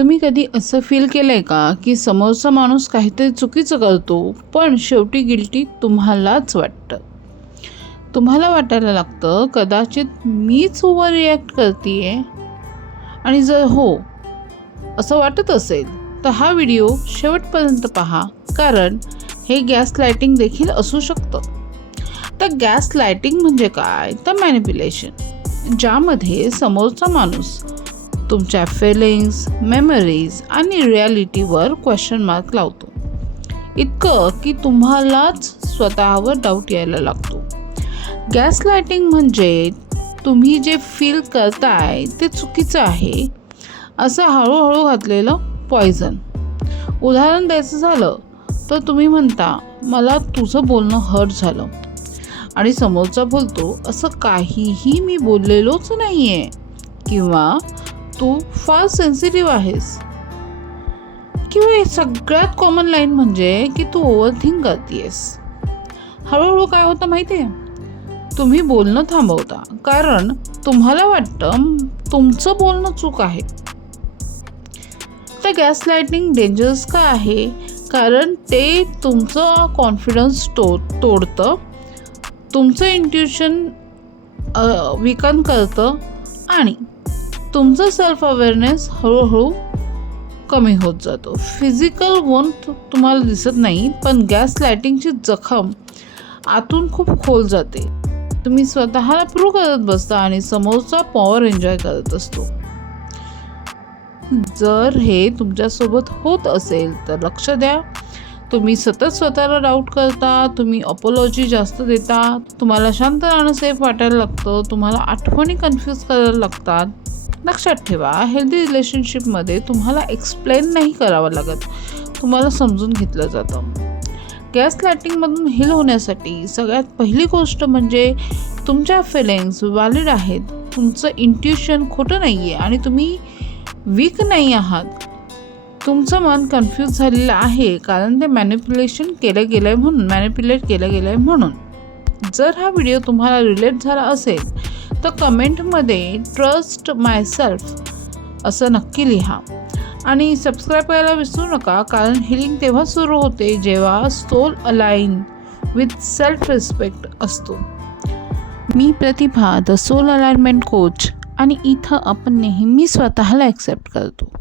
तुम्ही कधी असं फील केलं आहे का की समोरचा माणूस काहीतरी चुकीचं करतो पण शेवटी गिल्टी तुम्हालाच वाटतं. तुम्हाला वाटायला लागतं कदाचित मीच ओव्हर रिॲक्ट करते आहे. आणि जर हो असं वाटत असेल तर हा व्हिडिओ शेवटपर्यंत पहा, कारण हे गॅस लाइटिंग देखील असू शकतं. तर गॅस लाइटिंग म्हणजे काय तर मॅनिप्युलेशन, ज्यामध्ये समोरचा माणूस तुमच्या फिलिंग्स, मेमरीज आणि रिॲलिटीवर क्वेश्चन मार्क लावतो, इतकं की तुम्हालाच स्वतःवर डाऊट यायला लागतो. गॅस लाइटिंग म्हणजे तुम्ही जे फील करताय ते चुकीचं आहे असं हळूहळू घातलेलं पॉयझन. उदाहरण द्यायचं झालं तर तुम्ही म्हणता मला तुझं बोलणं हर्ट झालं, आणि समोरचा बोलतो असं काहीही मी बोललेलोच नाही आहे, किंवा तू फार सेन्सिटिव्ह आहेस, किंवा हे सगळ्यात कॉमन लाईन म्हणजे की तू ओव्हरथिंक करतेस. हळूहळू काय होतं माहिती आहे, तुम्ही बोलणं थांबवता कारण तुम्हाला वाटतं तुमचं बोलणं चूक आहे. तर गॅस लाइटिंग डेंजरस का आहे, कारण ते तुमचं कॉन्फिडन्स तोडतं, तुमचं इंट्युशन विकन करतं आणि तुमचं सेल्फ अवेअरनेस हळूहळू कमी होत जातो. फिजिकल वोंट तुम्हाला दिसत नाही, पण गॅस लाइटिंगची जखम आतून खूप खोल जाते. तुम्ही स्वतःला प्रूव्ह करत बसता आणि समोरचा पॉवर एन्जॉय करत असतो. जर हे तुमच्यासोबत होत असेल तर लक्ष द्या. तुम्ही सतत स्वतःला डाऊट करता, तुम्ही अपॉलॉजी जास्त देता, तुम्हाला शांत राहणं सेफ वाटायला लागतं, तुम्हाला आठवणी कन्फ्यूज करायला लागतात. लक्षात ठेवा, हेल्दी रिलेशनशिपमध्ये तुम्हाला एक्सप्लेन नाही करावं लागत, तुम्हाला समजून घेतलं जातं. गॅस लाइटिंगमधून हील होण्यासाठी सगळ्यात पहिली गोष्ट म्हणजे तुमच्या फिलिंग्स व्हॅलिड आहेत, तुमचं इंट्युशन खोटं नाही आहे आणि तुम्ही वीक नाही आहात. तुमचं मन कन्फ्यूज झालेलं आहे कारण ते मॅनिप्युलेट केलं गेलं आहे म्हणून. जर हा व्हिडिओ तुम्हाला रिलेट झाला असेल तर कमेंटमध्ये ट्रस्ट माय सेल्फ असं नक्की लिहा आणि सबस्क्राईब करायला विसरू नका, कारण हिलिंग तेव्हा सुरू होते जेव्हा soul align with self respect असतो. मी Pratibha, the soul alignment coach, आणि इथं आपण नेहमी स्वतःला ॲक्सेप्ट करतो.